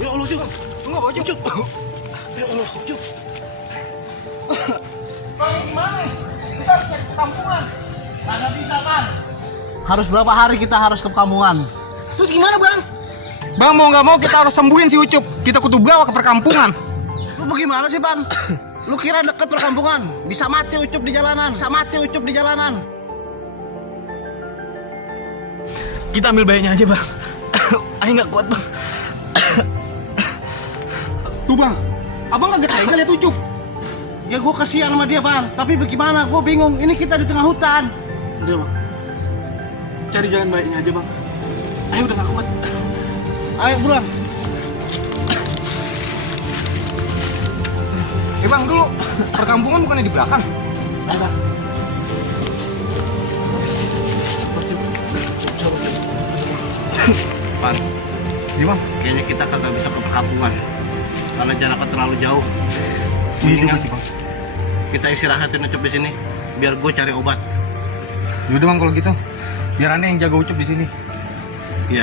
Ya Allah, Ucup. Enggak, Bang. Ucup. Ya Allah, Ucup. Bang, gimana? Kita harus cari perkampungan. Nggak bisa, Bang. Harus berapa hari kita harus ke perkampungan? Terus gimana, Bang? Bang, mau nggak mau kita harus sembuhin si Ucup. Kita kudu bawa ke perkampungan. Lu bagaimana sih, Bang? Lu kira deket perkampungan? Bisa mati Ucup di jalanan. Bisa mati Ucup di jalanan. Kita ambil bayinya aja, Bang. Ayo nggak kuat, Bang. Tuh, Bang. Abang kaget tega lihat Ucup. Ya gue kasihan sama dia, Bang. Tapi bagaimana? Gue bingung. Ini kita di tengah hutan. Udah, Bang. Cari jalan baiknya aja, Bang. Ayo, udah nggak kuat. Ayo, buruan. Bang, dulu perkampungan bukannya di belakang? Ada. Pan, Gimana? kayaknya kita kagak bisa ke perkampungan karena jaraknya terlalu jauh. Mendingan kita istirahatin Ucup di sini, biar gue cari obat. Yaudah, Bang, kalau gitu. Biar aneh yang jaga Ucup di sini. Iya.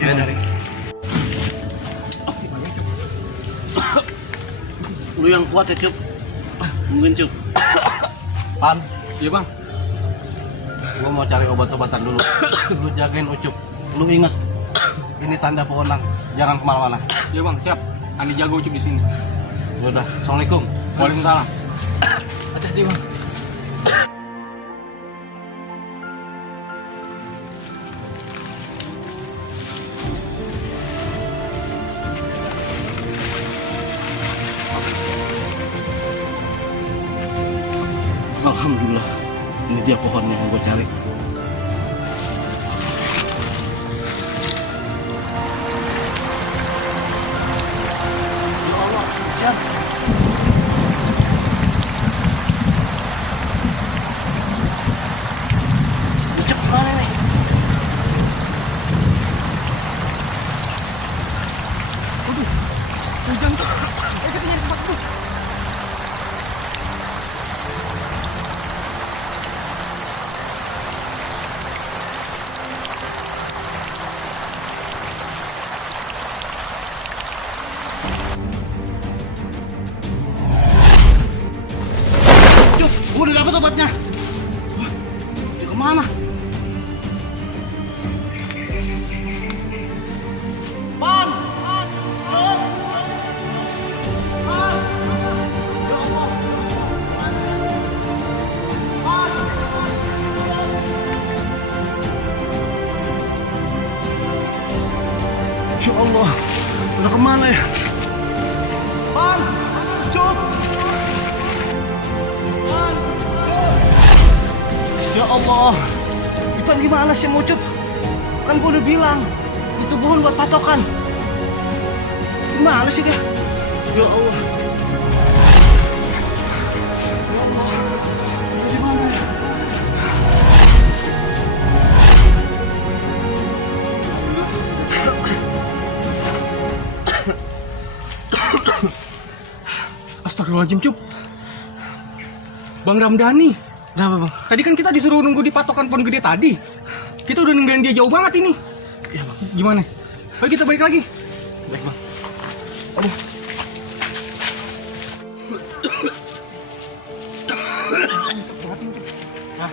Iya, Bang. Dari. Lu yang kuat ya, Cup. Mungkin, Cup. Pan, Iya, Bang. gue mau cari obat-obatan dulu. Lu jagain Ucup. Lu inget, ini tanda pewenang. Jangan kemana-mana. Iya, Bang, siap. Andi jaga Ucup di sini. Yaudah, assalamualaikum. Waalaikumsalam. Hati-hati, Bang. Alhamdulillah, ini dia pohonnya yang gue cari. Ya Allah, Jan. Ucup gimana nih? Hujan tuh. Ayo kita nyari tempat tuh. Ucup, gue udah dapet obatnya. Wah, dia kemana? Pan! Pan! Halo! Pan! Ya Allah! Pan! Ya Allah, udah kemana ya? Pan! Cup! Pan! Ya Allah, Ipan gimana sih Mucup? Kan gue udah bilang, itu pohon buat patokan. Gimana sih dia? Ya Allah. Ya Allah, dia di mana ya? Astagfirullahaladzim, Cup. Bang Ramdhani. Kenapa, Bang? Tadi kan kita disuruh nunggu di patokan pohon gede tadi. Kita udah ninggalin dia jauh banget ini. Iya, Bang. Gimana? Ayo kita balik lagi. Baik, Bang. Aduh. Hah?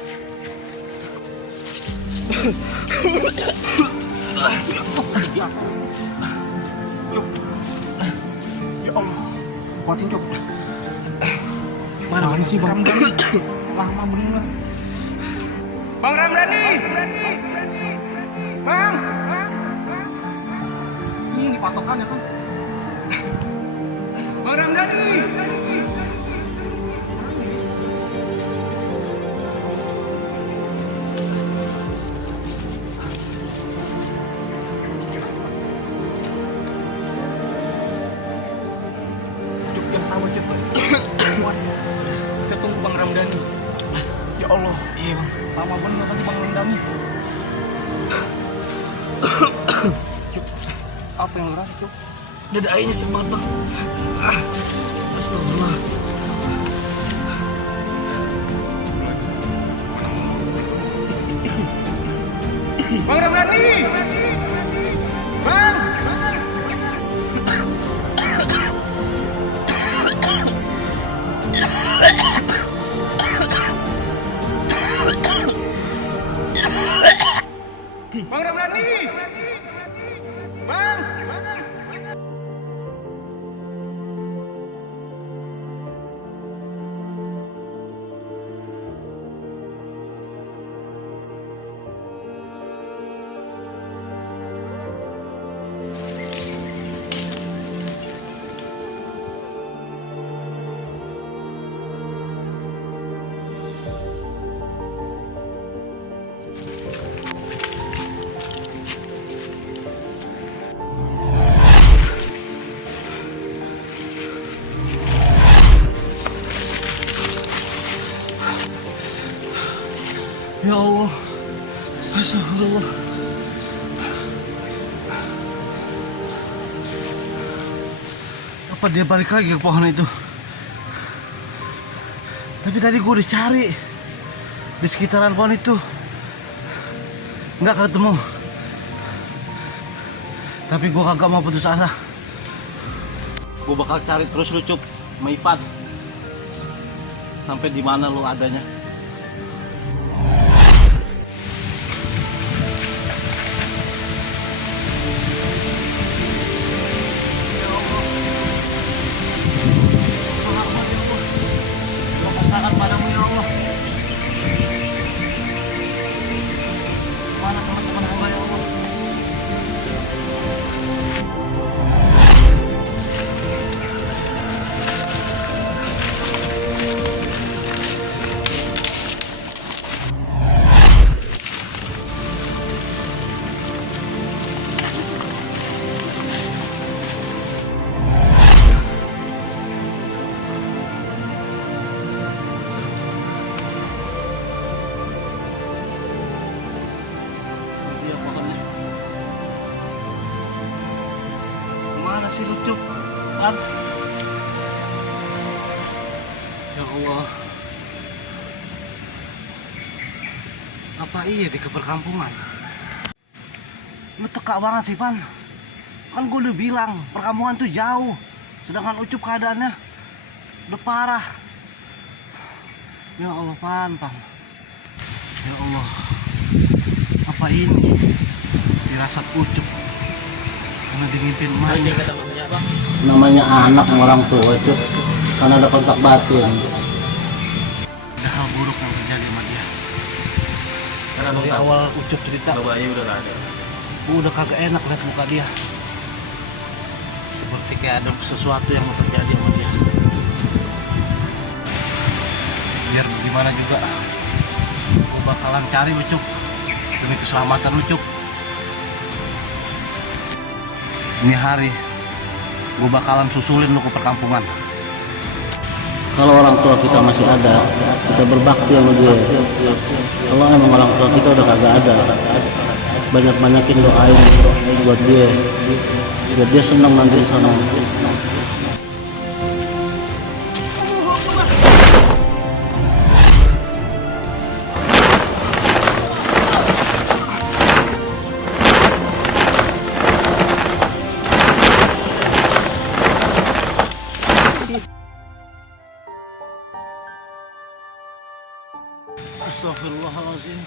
Cup. Ya Allah. Kuatin, Cup. Mana sih, Bang Ramdhani? Lama bener. Bang Ramdhani! Bang! Ini di patokan ya, Bang? Bang Ramdhani! Cuk, yang sama, Cuk. Kuat. Kita tunggu Bang Ramdhani. Ya Allah. Iya, Bang. Lama bener tadi Bang Ramdhani. Cuk, apa yang lu rasa, Cuk? Dada airnya sek banget, Bang. Astagfirullah. Bang Ramdhani! Bang! Ya Allah. Astagfirullah. Apa dia balik lagi ke pohon itu? Tapi tadi gue udah cari di sekitaran pohon itu, nggak ketemu. Tapi gue kagak mau putus asa. Gue bakal cari terus lu, Cup, sama Ipan, sampai di mana lu adanya. Sangat padamu ya Allah. Mana teman-teman hamba ya Allah. Dia pohonnya. Kemana sih lu, Cup? Pan? Ya Allah. Apa iya di perkampungan? Lu teka banget sih, Pan. Kan gue udah bilang perkampungan tuh jauh, sedangkan Ucup keadaannya udah parah. Ya Allah, Pan. Ya Allah. Apa ini dirasat Ucup karena dimimpiin emaknya? Namanya anak sama orang tua itu karena ada kontak batin. Ada hal buruk yang terjadi sama dia. Dari awal Ucup cerita, Bapaknya udah gak ada. gue udah kagak enak liat muka dia. Seperti kayak ada sesuatu yang mau terjadi sama dia. Biar gimana juga, gue bakalan cari lu, Cup, demi keselamatan lu, Cup. Ini hari gue bakalan susulin lu ke perkampungan. Kalau orang tua kita masih ada, kita berbakti sama dia. Kalau emang orang tua kita udah kagak ada, banyak-banyakin doain buat dia, biar dia senang nanti di sana. Astagfirullahaladzim.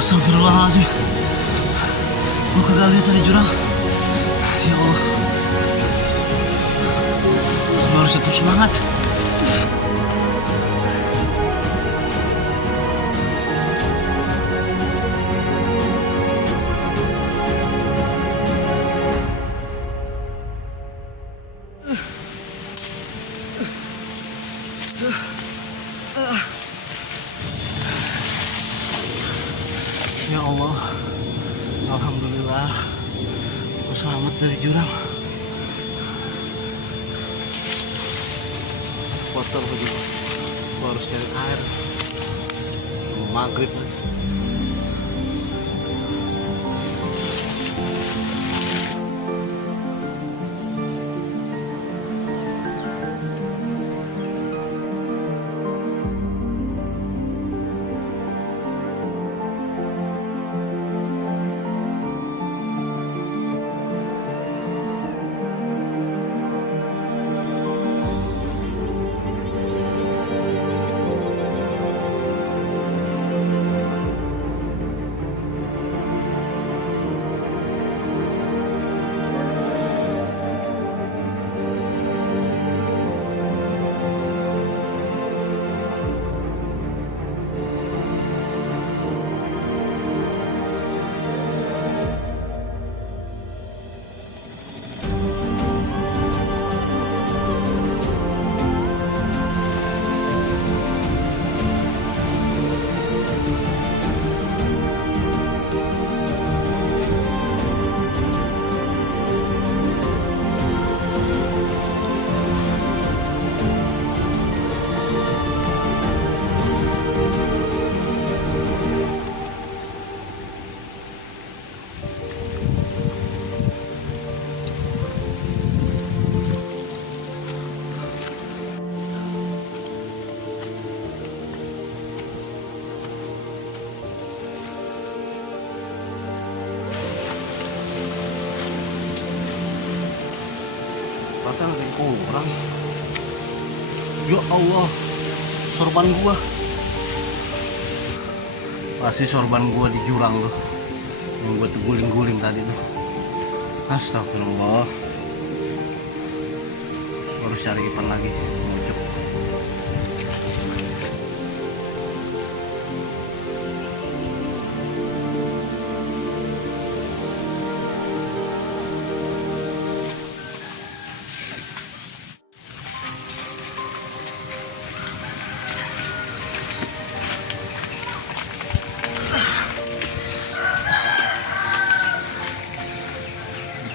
Astagfirullahaladzim. Gue kagak lihat tadi jurang. Ya Allah. Gue harus tetap semangat. Ya Allah, alhamdulillah, aku selamat dari jurang. Kotor baju, aku harus cari air. Maghrib. salah dari orang. Ya Allah, sorban gua. Pasti sorban gua di jurang tuh. Yang gua tuh guling-guling tadi tuh. Astagfirullah. Harus cari ikan lagi. Ngucup.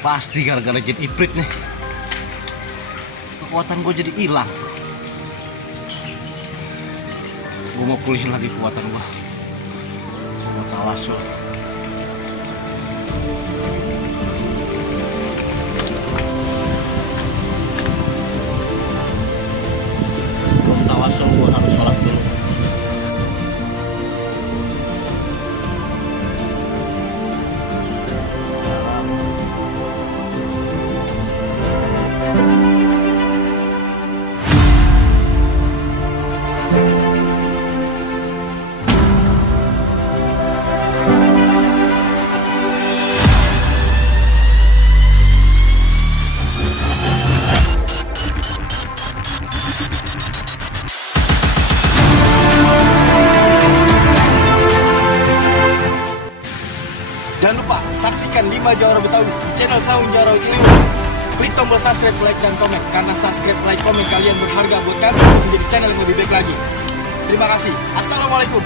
Pasti gara-gara jin iprit nih, kekuatan gue jadi hilang. Gue mau pulihin lagi kekuatan gue. Mau tawasul. Sebelum tawasul gue harus sholat dulu. Jangan lupa saksikan 5 Jawara Betawi di channel Saung Jawara Ciliwung. Klik tombol subscribe, like, dan komen. Karena subscribe, like, komen kalian berharga buat kami untuk menjadi channel yang lebih baik lagi. Terima kasih. Assalamualaikum.